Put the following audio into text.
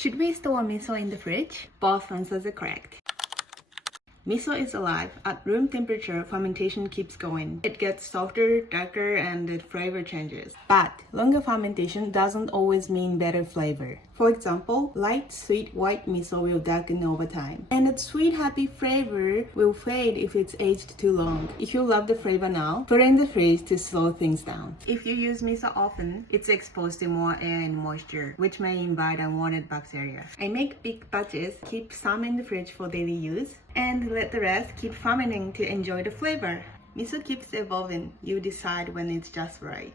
Should we store miso in the fridge? Both answers are correct. Miso is alive. At room temperature, fermentation keeps going. It gets softer, darker, and the flavor changes. But longer fermentation doesn't always mean better flavor. For example, light, sweet, white miso will darken over time. And its sweet, happy flavor will fade if it's aged too long. If you love the flavor now, put it in the fridge to slow things down. If you use miso often, it's exposed to more air and moisture, which may invite unwanted bacteria. I make big batches, keep some in the fridge for daily use, and let the rest keep fermenting to enjoy the flavor. Miso keeps evolving. You decide when it's just right.